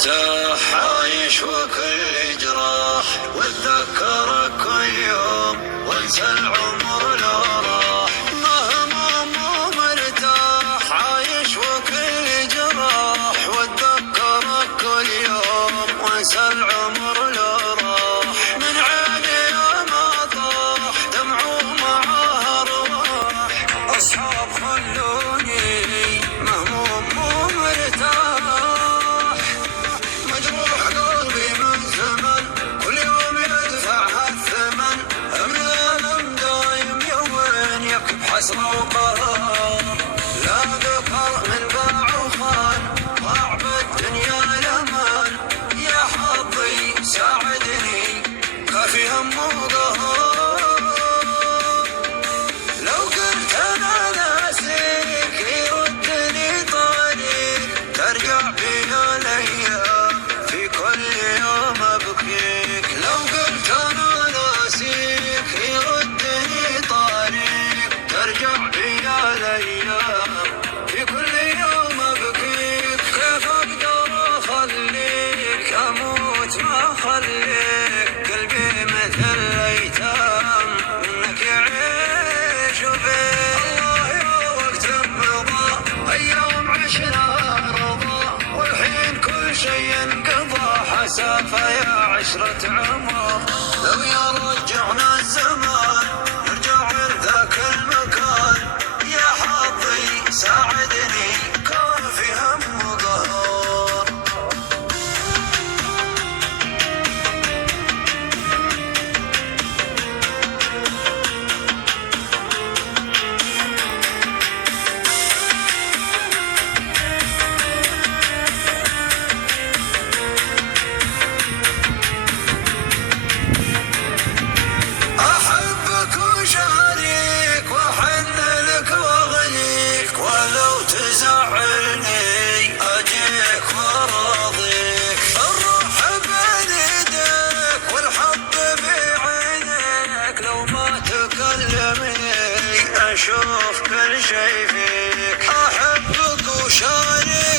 مرتاح عايش وكل جراح، واتذكرك كل يوم وانسى العمر لو راح. مهموم ومرتاح عايش وكل جراح، واتذكرك كل يوم وانسى العمر لو راح. من عيني ما طاح دمعه معاه ارواح، اصحاب خلوني مهموم ومرتاح. مجروح قلبي من زمن كل يوم يدفع الثمن، من الألم دايم يوين يبكي بحسرة وقهر. لا ذكر من باع وخان ضاع بالدنيا الأمان، يا حظي ساعدني كافي هم وقهر. لو قلت أنا ناسيك يردني طريق، ترجع بيا الأيام في كل يوم أبكيك. لو قلت أنا ناسيك يردني طريق، ترجع بيا الأيام في كل يوم أبكيك. كيف أقدر أخليك أموت ما أخليك، قلبي مثل الأيتام منك يعيش وفيك. الله يا وقت مضى أيام عشنا رضا، والحين كل شيء انقضى حسافة يا عشرة عمر. لو يرجعنا الزمان نرجع لذاك المكان، يا حظي ساعدني كافي هم وقهر. أحبك وشاريك وأحن لك وأغنيك، ولو تزعلني أجيك وأراضيك. الروح بين يديك والحب في عينيك، لو ما تكلمني أشوف كل شي فيك. أحبك وشاريك